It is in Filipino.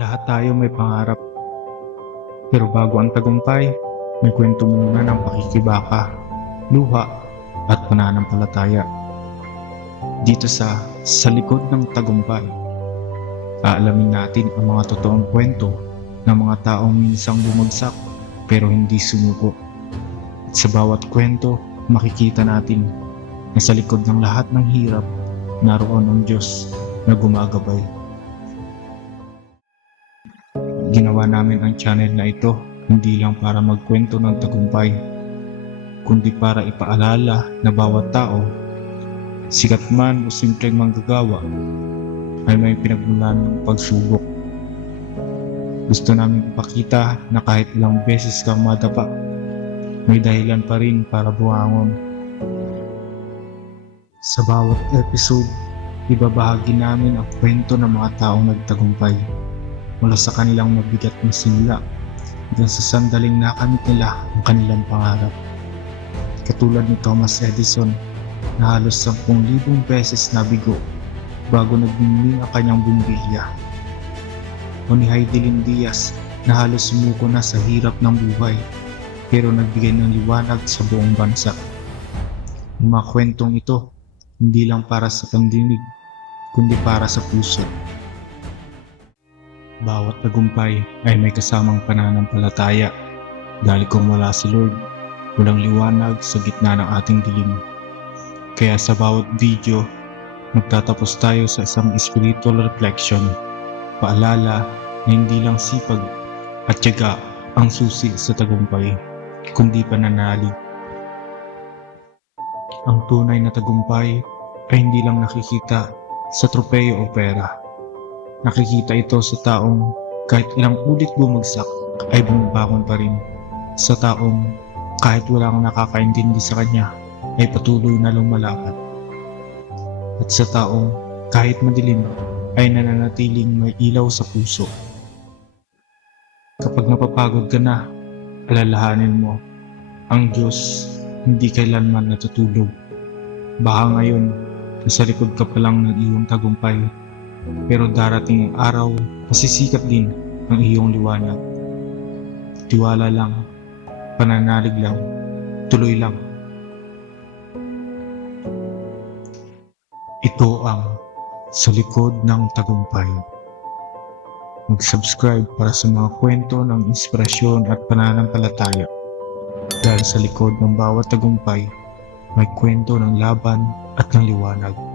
Lahat tayo may pangarap. Pero bago ang tagumpay, may kwento muna ng pakikibaka, luha, at pananampalataya. Dito sa Sa Likod ng Tagumpay, aalamin natin ang mga totoong kwento ng mga taong minsang bumagsak pero hindi sumuko. At sa bawat kwento, makikita natin na sa likod ng lahat ng hirap, naroon ang Diyos na gumagabay. Ginawa namin ang channel na ito hindi lang para magkwento ng tagumpay, kundi para ipaalala na bawat tao, sikat man o simpleng manggagawa, ay may pinagmulan ng pagsubok. Gusto namin ipakita na kahit ilang beses kang madapa, may dahilan pa rin para buwangon. Sa bawat episode, ibabahagi namin ang kwento ng mga taong nagtagumpay mula sa kanilang mabigat na simula hanggang sa sandaling nakamit nila ang kanilang pangarap. Katulad ni Thomas Edison na halos 10,000 beses nabigo bago nagmingming ang kanyang bumbilya. O ni Heidelin Diaz na halos sumuko na sa hirap ng buhay pero nagbigay ng liwanag sa buong bansa. Ang mga kwentong ito hindi lang para sa pandinig kundi para sa puso. Bawat tagumpay ay may kasamang pananampalataya dahil kung wala si Lord, walang liwanag sa gitna ng ating dilim. Kaya sa bawat video, magtatapos tayo sa isang spiritual reflection, paalala na hindi lang sipag at tiyaga ang susi sa tagumpay, kundi pananalig. Ang tunay na tagumpay ay hindi lang nakikita sa tropeyo o pera. Nakikita ito sa taong kahit ilang ulit bumagsak ay bumabangon pa rin. Sa taong kahit walang nakakaintindi sa kanya ay patuloy na lumalakad. At sa taong kahit madilim ay nananatiling may ilaw sa puso. Kapag napapagod ka na, alalahanin mo, ang Diyos hindi kailanman natutulog. Baka ngayon, nasa likod ka pa lang ng iyong tagumpay pero darating ang araw, masisikat din ang iyong liwanag. Tiwala lang, pananalig lang, tuloy lang. Ito ang sa likod ng tagumpay. Mag-subscribe para sa mga kwento ng inspirasyon at pananampalataya. Dahil sa likod ng bawat tagumpay, may kwento ng laban at ng liwanag.